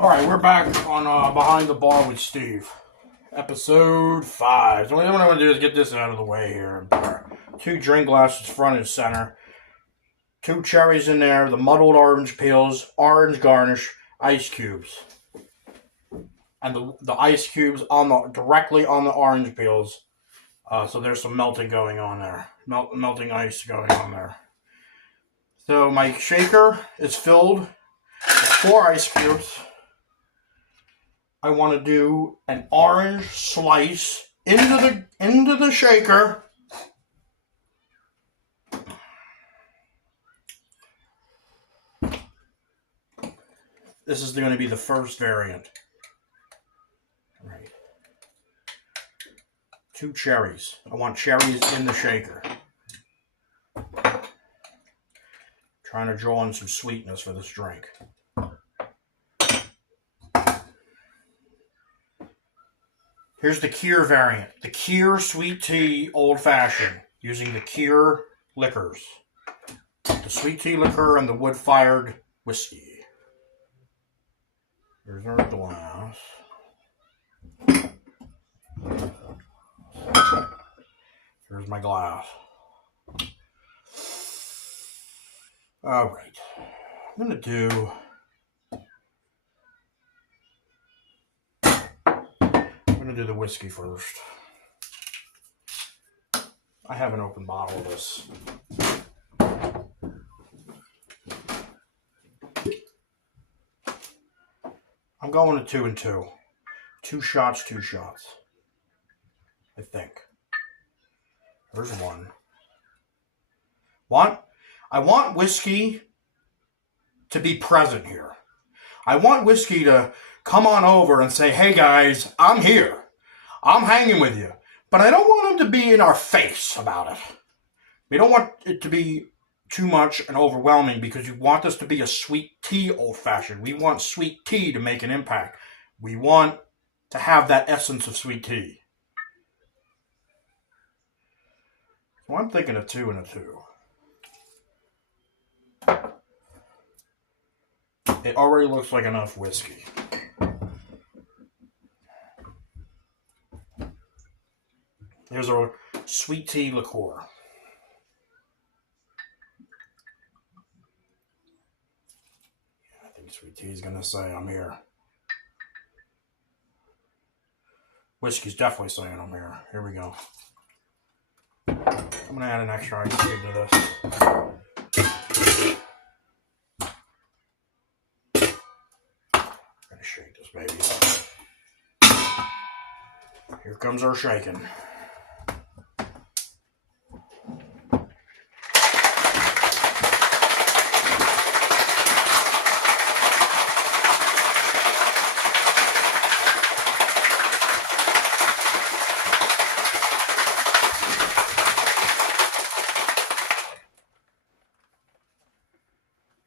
Alright, we're back on Behind the Bar with Steve. Episode 5. So what I'm going to do is get this out of the way here. 2 drink glasses front and center. 2 cherries in there, the muddled orange peels, orange garnish, ice cubes. And the ice cubes directly on the orange peels. So there's some melting going on there. Melting ice going on there. So my shaker is filled with 4 ice cubes. I want to do an orange slice into the shaker. This is going to be the first variant. All right. 2 cherries. I want cherries in the shaker. Trying to draw in some sweetness for this drink. Here's the Kier variant. The Kier Sweet Tea Old Fashioned. Using the Kier liquors. The sweet tea liquor and the wood-fired whiskey. Here's our glass. Here's my glass. Alright. I'm going to do the whiskey first. I have an open bottle of this. I'm going to 2 and 2. 2 shots, 2 shots. I think. There's one. I want whiskey to be present here. I want whiskey to come on over and say, hey guys, I'm here. I'm hanging with you. But I don't want him to be in our face about it. We don't want it to be too much and overwhelming because you want this to be a sweet tea old-fashioned. We want sweet tea to make an impact. We want to have that essence of sweet tea. So I'm thinking a 2 and a 2. It already looks like enough whiskey. Here's our sweet tea liqueur. I think sweet tea is going to say I'm here. Whiskey's definitely saying I'm here. Here we go. I'm going to add an extra ice cube to this. I'm going to shake this baby up. Here comes our shaking.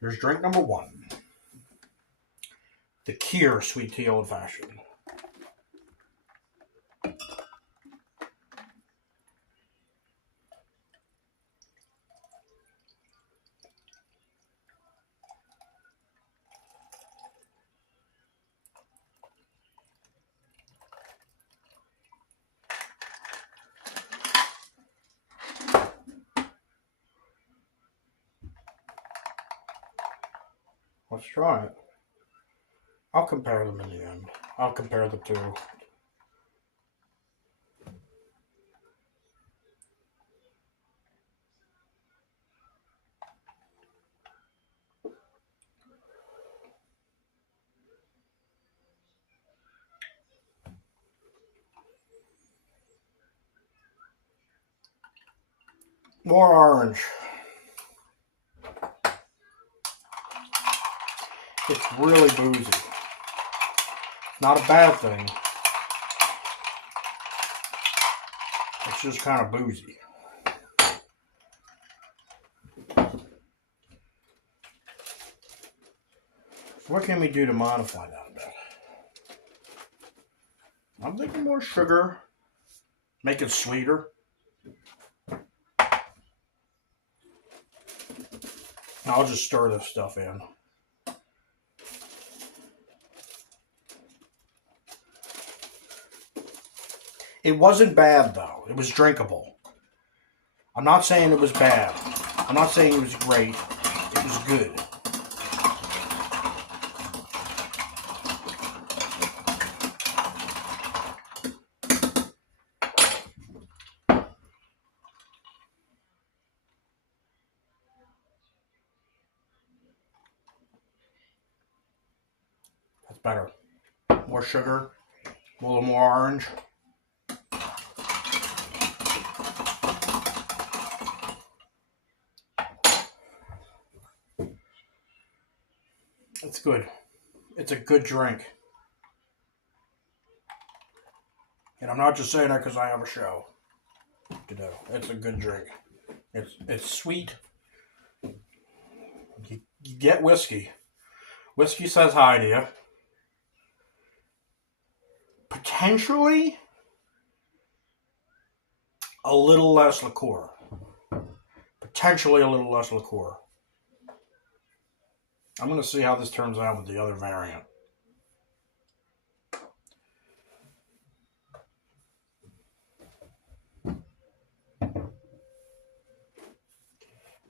Here's drink number 1. The Kier Sweet Tea Old Fashioned. Let's try it. I'll compare them in the end. I'll compare the 2. More orange. It's really boozy. Not a bad thing. It's just kind of boozy. So what can we do to modify that a bit? I'm thinking more sugar. Make it sweeter. I'll just stir this stuff in. It wasn't bad, though. It was drinkable. I'm not saying it was bad. I'm not saying it was great. It was good. That's better. More sugar, a little more orange. It's good. It's a good drink. And I'm not just saying that because I have a show to do. It's a good drink. It's sweet. You get whiskey. Whiskey says hi to you. Potentially a little less liqueur. Potentially a little less liqueur. I'm going to see how this turns out with the other variant. And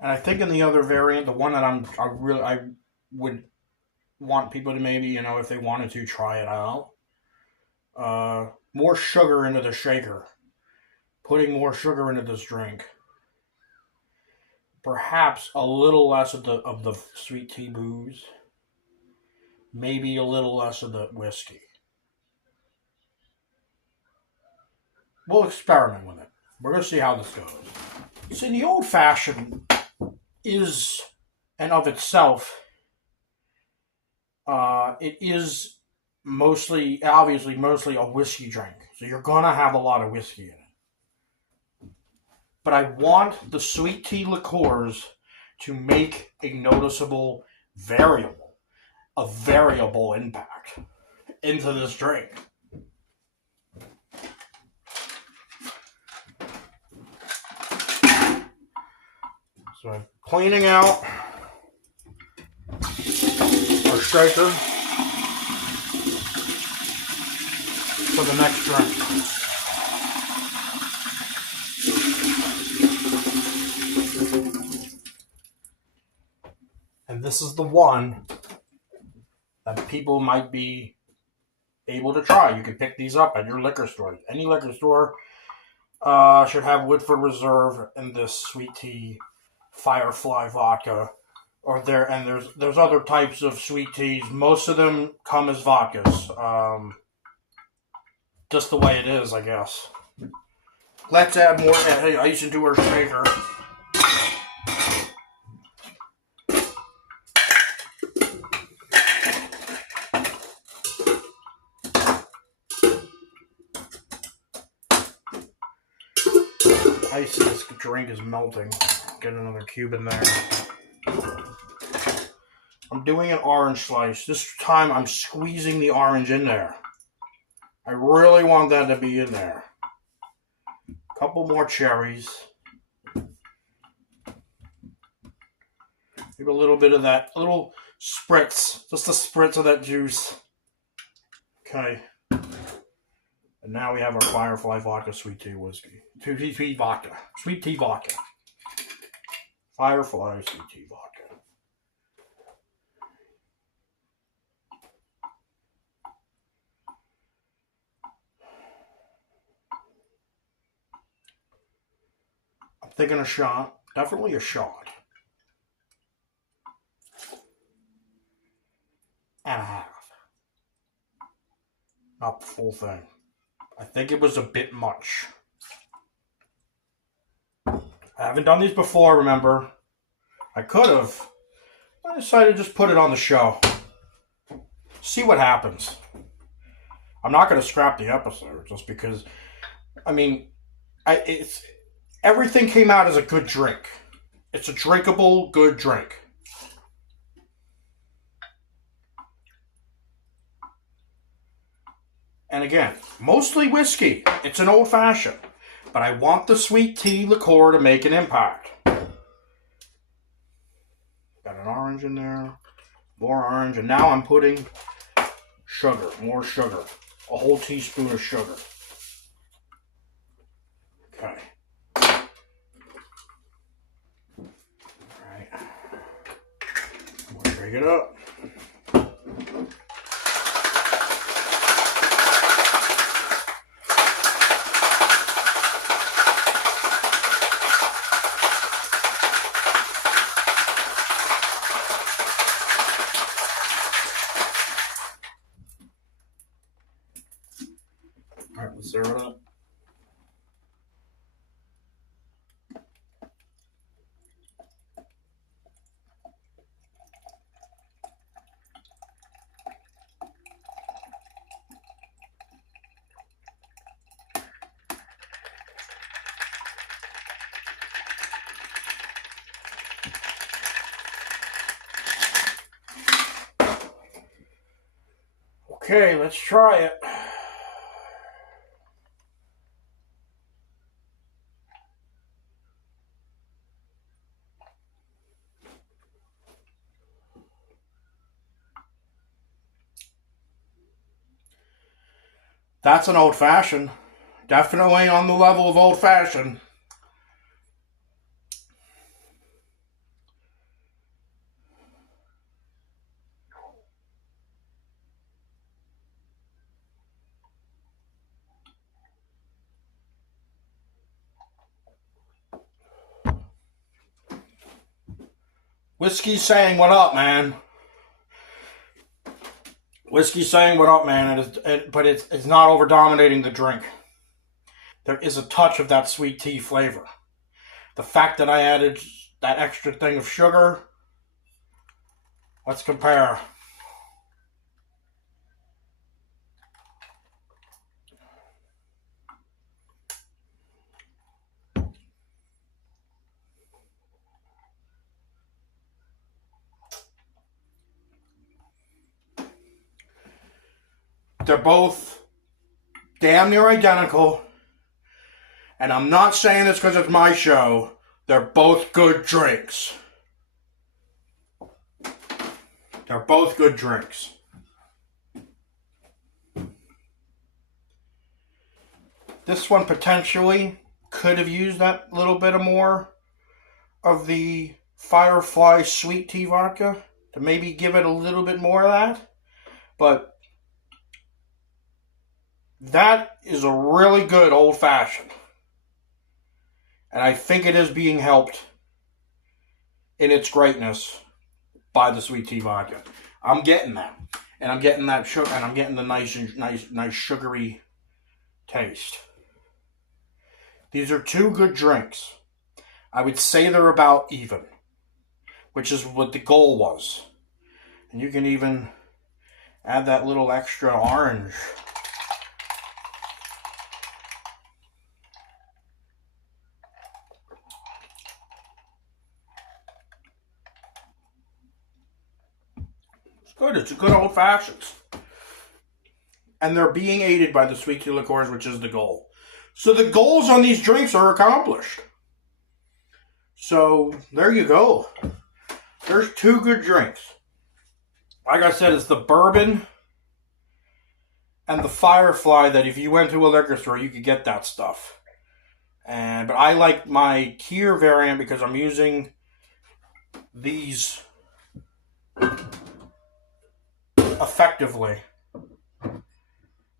I think in the other variant, the one that I would want people to maybe, if they wanted to try it out. More sugar into the shaker. Putting more sugar into this drink. Perhaps a little less of the sweet tea booze. Maybe a little less of the whiskey. We'll experiment with it. We're going to see how this goes. See, the old fashioned is, and of itself, it is mostly a whiskey drink. So you're going to have a lot of whiskey in it. But I want the sweet tea liqueurs to make a noticeable variable impact into this drink. So I'm cleaning out our shaker for the next drink. And this is the one that people might be able to try. You can pick these up at your liquor store. Any liquor store should have Woodford Reserve and this sweet tea Firefly vodka. There's other types of sweet teas. Most of them come as vodkas. Just the way it is, I guess. Let's add more ice into our shaker. Ice, this drink is melting. Get another cube in there. I'm doing an orange slice. This time I'm squeezing the orange in there. I really want that to be in there. A couple more cherries. Maybe a little bit of that, a little spritz. Just a spritz of that juice. Okay. And now we have our Firefly vodka sweet tea whiskey. Sweet tea vodka. Sweet tea vodka. Firefly sweet tea vodka. I'm thinking a shot. Definitely a shot. And a half. Not the full thing. I think it was a bit much. I haven't done these before, remember? I could have. I decided to just put it on the show. See what happens. I'm not going to scrap the episode just because, everything came out as a good drink. It's a drinkable, good drink. And again, mostly whiskey. It's an old fashioned. But I want the sweet tea liqueur to make an impact. Got an orange in there. More orange. And now I'm putting sugar. More sugar. A whole teaspoon of sugar. Shake it up. All right, let's serve it up. Okay, let's try it. That's an old-fashioned. Definitely on the level of old-fashioned. Whiskey's saying what up, man. Whiskey's saying what up, man. But it's not over-dominating the drink. There is a touch of that sweet tea flavor. The fact that I added that extra thing of sugar, let's compare. They're both damn near identical. And I'm not saying this because it's my show. They're both good drinks. They're both good drinks. This one potentially could have used that little bit of more of the Firefly sweet tea vodka to maybe give it a little bit more of that. But that is a really good old-fashioned. And I think it is being helped in its greatness by the sweet tea vodka. I'm getting that. And I'm getting that sugar, and I'm getting the nice sugary taste. These are two good drinks. I would say they're about even, which is what the goal was. And you can even add that little extra orange. It's good. It's a good old-fashioned. And they're being aided by the sweet tea liqueurs, which is the goal. So the goals on these drinks are accomplished. So there you go. There's two good drinks. Like I said, it's the bourbon and the Firefly that if you went to a liquor store, you could get that stuff. But I like my Kier variant because I'm using these effectively.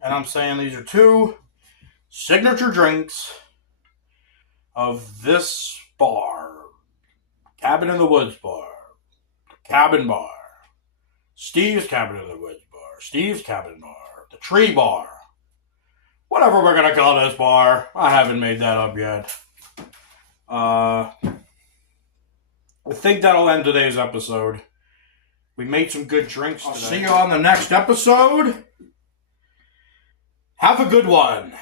And I'm saying these are two signature drinks of this bar. Cabin in the Woods bar. Cabin bar. Steve's Cabin in the Woods bar. Steve's Cabin bar. The Tree bar. Whatever we're going to call this bar. I haven't made that up yet. I think that'll end today's episode. We made some good drinks today. I'll see you on the next episode. Have a good one.